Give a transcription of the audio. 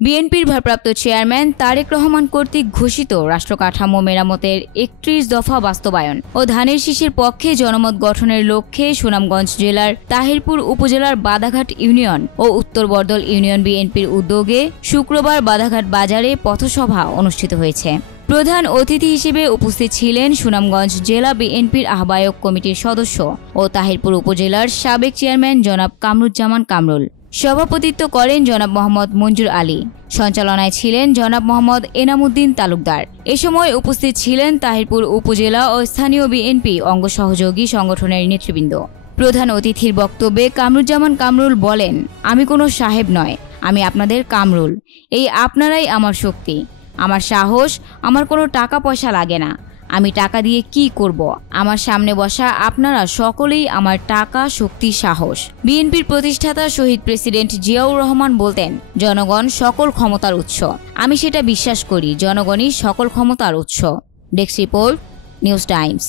বিএনপির ভারপ্রাপ্ত চেয়ারম্যান তারেক রহমান কর্তৃক ঘোষিত রাষ্ট্রকাঠামো মেরামতের ৩১ দফা বাস্তবায়ন ও ধানের শীষের পক্ষে জনমত গঠনের লক্ষ্যে সুনামগঞ্জ জেলার তাহিরপুর উপজেলার বাদাঘাট ইউনিয়ন ও উত্তর বরদল ইউনিয়ন বিএনপির উদ্যোগে শুক্রবার বাদাঘাট বাজারে পথসভা অনুষ্ঠিত হয়েছে। প্রধান অতিথি হিসেবে উপস্থিত ছিলেন সুনামগঞ্জ জেলা বিএনপির আহ্বায়ক কমিটির সদস্য ও তাহিরপুর উপজেলার সাবেক চেয়ারম্যান জনাব কামরুজ্জামান কামরুল। সভাপতিত্ব করেন জনাব মোহাম্মদ মঞ্জুর আলী। সঞ্চালনায় ছিলেন জনাব মোহাম্মদ এনামুদ্দিন তালুকদার। এ সময় উপস্থিত ছিলেন তাহিরপুর উপজেলা ও স্থানীয় বিএনপি অঙ্গ সহযোগী সংগঠনের নেতৃবৃন্দ। প্রধান অতিথির বক্তব্যে কামরুজ্জামান কামরুল বলেন, আমি কোনো সাহেব নয়, আমি আপনাদের কামরুল। এই আপনারাই আমার শক্তি, আমার সাহস। আমার কোনো টাকা পয়সা লাগে না। আমি টাকা দিয়ে কি করব? আমার সামনে বসা আপনারা সকলেই আমার টাকা, শক্তি, সাহস। বিএনপির প্রতিষ্ঠাতা শহীদ প্রেসিডেন্ট জিয়াউর রহমান বলতেন, জনগণ সকল ক্ষমতার উৎস। আমি সেটা বিশ্বাস করি, জনগণই সকল ক্ষমতার উৎস। Desk report, news Times.